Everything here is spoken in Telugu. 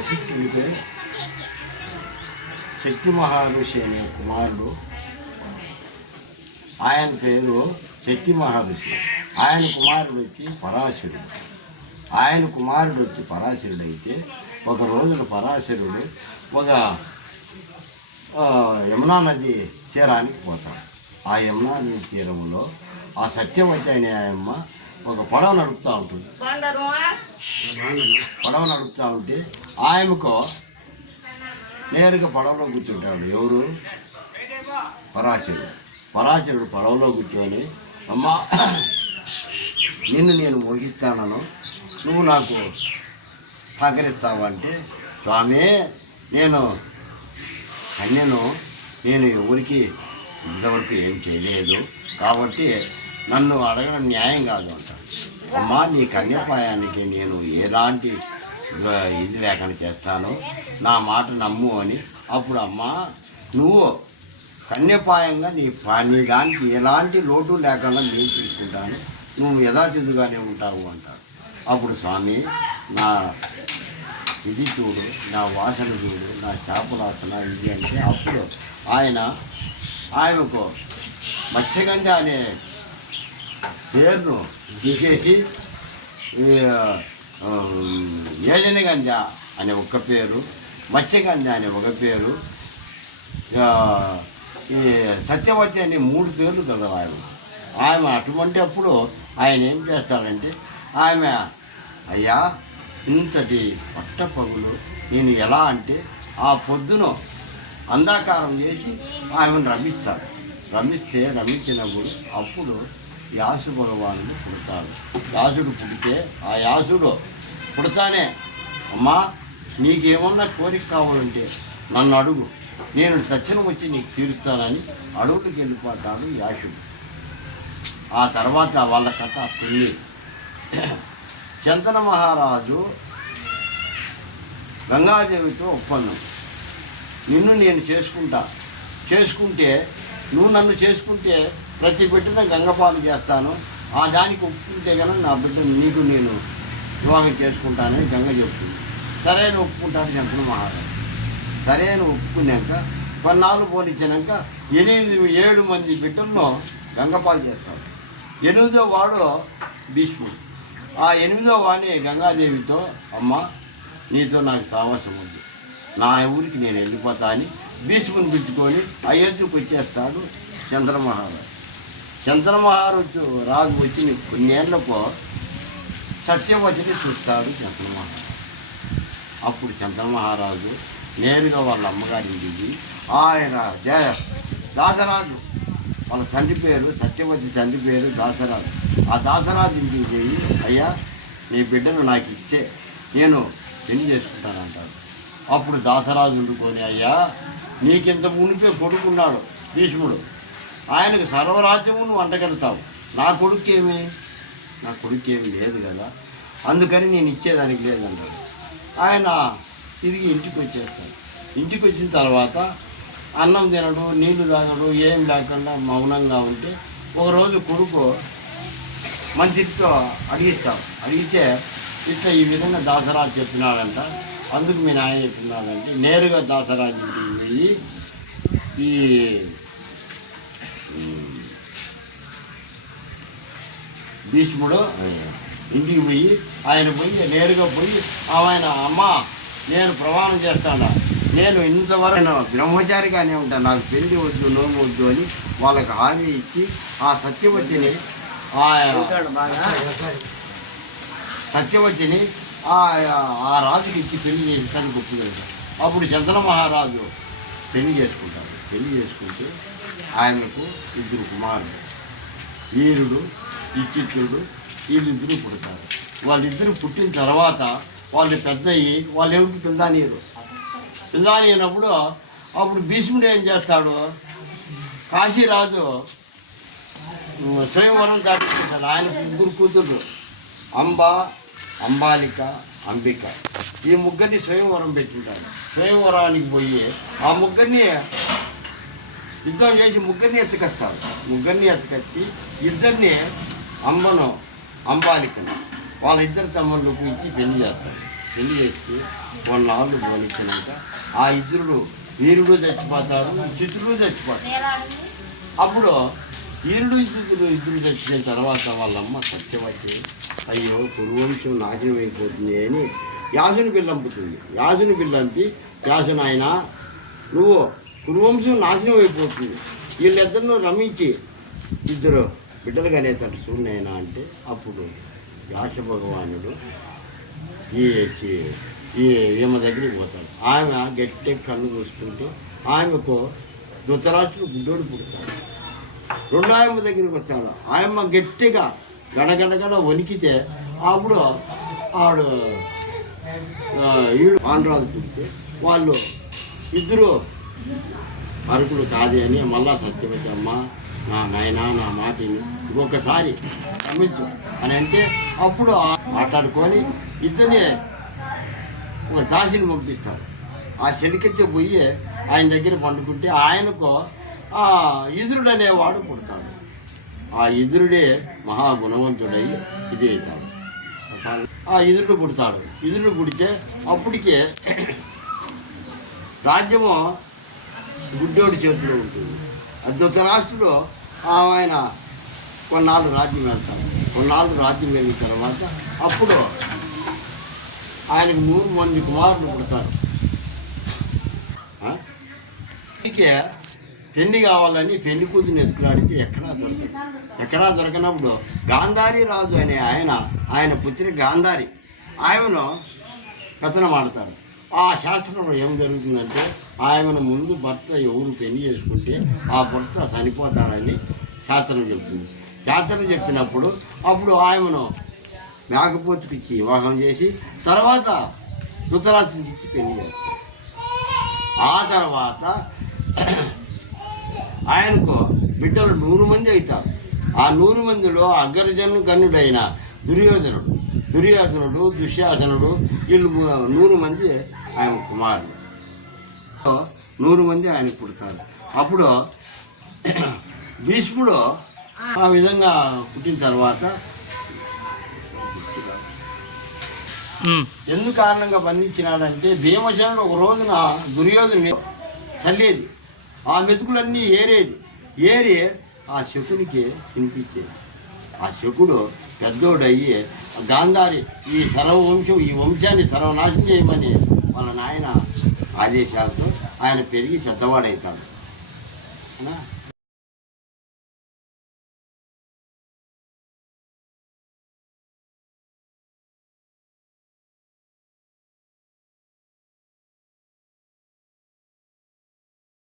వశిష్ఠుడికి శక్తి మహర్షి అనే కుమారుడు, ఆయన పేరు శక్తి మహర్షి. ఆయన కుమారుడు వచ్చి పరాశరుడు. పరాశరుడైతే ఒక రోజున పరాశరుడు ఒక యమునా నది తీరానికి పోతాడు. ఆ యమునా నది తీరంలో ఆ సత్యవతి అనే ఆయమ్మ ఒక పడవ నడుపుతూ ఉంటుంది. పడవ నడుపుతూ ఉంటే ఆయనకు నేరుగా పడవలో కూర్చుంటాడు. ఎవరు? పరాశరుడు పడవలో కూర్చొని, అమ్మా నిన్ను నేను మోగిస్తానను, నువ్వు నాకు సహకరిస్తావంటే, స్వామి నేను కన్యను నేను ఎవరికి ఇంతవరకు ఏం చేయలేదు కాబట్టి నన్ను అడగడం న్యాయం కాదు అంటాడు. అమ్మా నీ కన్యపాయానికి నేను ఎలాంటి ఇది లేకుండా చేస్తాను, నా మాట నమ్ము అని. అప్పుడు అమ్మా నువ్వు కన్యపాయంగా నీ దానికి ఎలాంటి లోటు లేకుండా నేను తీసుకుంటాను, నువ్వు యథాతిథిగానే ఉంటావు అంటాడు. అప్పుడు స్వామి నా ఇది చూడు, నా వాసన చూడు, నా శాపలాసన ఇది అంటే అప్పుడు ఆయనకు మత్స్యగంధ అనే పేరును తీసేసి ఏజనగంజ అనే ఒక పేరు, మత్స్యగంధ అనే ఒక పేరు, ఈ సత్యవతి అనే 3 పేర్లు కలవు ఆయన. అటువంటి అప్పుడు ఆయన ఏం చేస్తాడంటే, ఆమె అయ్యా ఇంతటి పట్టపగులు నేను ఎలా అంటే ఆ పొద్దున అంధాకారం చేసి ఆమెను రమించినప్పుడు అప్పుడు వ్యాసు భగవానుడు పుడతాడు. వ్యాసుడు పుడితే ఆ వ్యాసుడు పుడతానే, అమ్మా నీకేమన్నా కోరిక కావాలంటే నన్ను అడుగు, నేను సత్యం వచ్చి నీకు తీరుస్తానని అడుగుకి వెళ్ళిపోతాడు వ్యాసుడు. ఆ తర్వాత వాళ్ళ కథ పెళ్ళి. శంతన మహారాజు గంగాదేవితో ఒప్పందం, నిన్ను నేను చేసుకుంటే నువ్వు నన్ను చేసుకుంటే ప్రతి బిడ్డను గంగపాలు చేస్తాను, ఆ దానికి ఒప్పుకుంటే కనుక నా బిడ్డను నీకు నేను వివాహం చేసుకుంటానని గంగ చెప్తుంది. సరే అని ఒప్పుకుంటాడు శంతన మహారాజు. సరే అని ఒప్పుకున్నాక కొన్నాళ్ళు పోనిచ్చినాక 7 మంది బిడ్డలను గంగపాలు చేస్తాడు. 8వ వాడు భీష్ముడు. ఆ 8వ వాడిని గంగాదేవితో, అమ్మ నీతో నాకు సావాసం ఉంది, నా ఊరికి నేను వెళ్ళిపోతా అని భీష్ముని పెట్టుకొని అయోధ్యకు వచ్చేస్తాడు చంద్ర మహారాజు. రాజు వచ్చి కొన్నేళ్లకు సత్యవతిని చూస్తాడు చంద్ర మహారాజు. అప్పుడు చంద్ర మహారాజు నేరుగా వాళ్ళ అమ్మగారింటికి, ఆయన దాసరాజు వాళ్ళ తండ్రి పేరు సత్యవతి, తండ్రి పేరు దాసరాజు. ఆ దాసరాజు ఇంటికి పోయి, అయ్యా నీ బిడ్డను నాకు ఇచ్చే నేను పెళ్లి చేసుకుంటానంటాడు. అప్పుడు దాసరాజు ఉండుకొని, అయ్యా నీకింత మునిపే కొడుకున్నాడు భీష్ముడు, ఆయనకు సర్వరాజ్యమును వంటగలుగుతావు, నా కొడుకేమీ లేదు కదా, అందుకని నేను ఇచ్చేదానికి లేదంటాడు. ఆయన తిరిగి ఇంటికి వచ్చేస్తాడు. ఇంటికి వచ్చిన తర్వాత అన్నం తినడు, నీళ్లు తాగడు, ఏం లేకుండా మౌనంగా ఉంటే ఒకరోజు కొడుకు మంత్రితో అడిగితే ఇట్లా ఈ విధంగా దాసరాజు చెప్పినాడంట, అందుకు మీ నాయన చెప్పినాడంటే నేరుగా దాసరాజు ఇంటికి పోయి ఈ భీష్ముడు ఇంటికి పోయి నేరుగా పోయి ఆయన, అమ్మ నేను ప్రమాణం చేస్తాను, నేను ఇంతవరకు బ్రహ్మచారిగానే ఉంటాను, నాకు పెళ్లి వద్దు, నోము వద్దు అని వాళ్ళకి హామీ ఇచ్చి ఆ సత్యవతిని ఆ రాజుకి ఇచ్చి పెళ్లి చేస్తాను గుర్తుపెడతాడు. అప్పుడు చంద్ర మహారాజు పెళ్లి చేసుకుంటే ఆయనకు 2 కుమారులు, వీరుడు ఇచ్చిత్రుడు, వీళ్ళిద్దరూ పుడతారు. వాళ్ళిద్దరూ పుట్టిన తర్వాత వాళ్ళు పెద్ద అయ్యి వాళ్ళు ఎవరికి పిల్లానినప్పుడు అప్పుడు భీష్ముడు ఏం చేస్తాడు, కాశీరాజు స్వయంవరం దాటిస్తాడు. ఆయన 3 కూతుర్లు, అంబాలిక, అంబిక, ఈ 3 స్వయంవరం పెట్టింటాడు. స్వయంవరానికి పోయి ఆ 3 యుద్ధం చేసి 3 ఎత్తుకొస్తాడు. 3 ఎత్తుకొచ్చి 2 అంబాలికను వాళ్ళ 2 తమ్ముళ్ళకు ఇచ్చి పెళ్లి చేస్తాడు. పెళ్లి చేసి కొన్నాళ్ళు బోనిచ్చినాక ఆ ఇద్దరు వీరుడు చచ్చిపోతాడు, చిత్రుడు చచ్చిపోతాడు. అప్పుడు వీరుడు ఇద్దరు చచ్చిపోయిన తర్వాత వాళ్ళమ్మ సత్యవతి అయ్యో కురువంశం నాశనం అయిపోతుంది అని యాసుని బిల్లంపుతుంది. యాసుని బిల్లంపి యాసుని ఆయన నువ్వు కురువంశం నాశనం అయిపోతుంది, వీళ్ళిద్దరిని రమించి ఇద్దరు బిడ్డలు కనేటట్టు చూడనైనా అంటే అప్పుడు వ్యాస భగవానుడు ఈమె దగ్గరికి పోతాడు. ఆమె గట్టి కన్ను చూస్తుంటే ఆమెకు ధృతరాష్ట్రుడు గుడ్డోడు పుడతాడు. రెండో ఆయమ్మ దగ్గరికి వచ్చాడు. ఆయమ్మ గట్టిగా గడగడగడ వణికితే అప్పుడు ఆవిడ ఈడు పాండురాజు పుడితే వాళ్ళు ఇద్దరు అరుకులు కాదే అని మళ్ళా సత్యవతి అమ్మ నా నాయన నా మాటని ఇంకొకసారి క్షమించు అని అంటే అప్పుడు మాట్లాడుకొని ఇతనే ఒక దాసిని పంపిస్తాడు. ఆ చెడికెత్తే పోయి ఆయన దగ్గర పండుకుంటే ఆయనకు ఆ ఇదురుడు అనేవాడు పుడతాడు. ఆ ఇదురుడే మహాగుణవంతుడై ఇది అవుతాడు. ఆ ఇదురుడు పుడతాడు. ఇదురుడు పుడితే అప్పటికే రాజ్యము గుడ్డోడి చేతిలో ఉంటుంది. ధృతరాష్ట్రుడు ఆయన కొన్నాళ్ళు రాజ్యం వెళ్తాడు. కొన్నాళ్ళు రాజ్యం వెళ్ళిన తర్వాత అప్పుడు ఆయనకు 100 మంది కుమారులు పుడతారు. అందుకే పెళ్లి కావాలని పెళ్లి కూతురు ఎత్తుకులాడితే ఎక్కడా దొరకనప్పుడు గాంధారి రాజు అనే ఆయన పుత్రి గాంధారి ఆయనను కథనం ఆడతాడు. ఆ శాస్త్రంలో ఏం జరుగుతుందంటే ఆయనను ముందు భర్త ఎవరు పెళ్లి చేసుకుంటే ఆ భర్త చనిపోతాడని శాస్త్రం చెప్తుంది. శాస్త్రం చెప్పినప్పుడు అప్పుడు ఆయనను మేకపోతుకి ఇచ్చి వివాహం చేసి తర్వాత ధృతరాష్ట్రుడికి ఇచ్చి పెళ్లి చేస్తారు. ఆ తర్వాత ఆయనకు బిడ్డలు 100 మంది అవుతారు. ఆ 100 మందిలో అగ్రజను గనుడైన దుర్యోధనుడు దుశ్శాసనుడు వీళ్ళు 100 మంది ఆయన కుమారులు. 100 మంది ఆయనకు పుడతారు. అప్పుడు భీష్ముడు ఆ విధంగా పుట్టిన తర్వాత ఎందుకు కారణంగా బంధించినాడంటే భీమసేనుడు ఒక రోజున దుర్యోధను చల్లేది, ఆ మెతుకులన్నీ ఏరి ఆ శకునికి తినిపించేది. ఆ శకుడు పెద్దోడయ్యి గాంధారి ఈ వంశాన్ని సర్వనాశనం చేయమని వాళ్ళ నాయన ఆదేశాలతో ఆయన పెరిగి పెద్దవాడవుతాడు.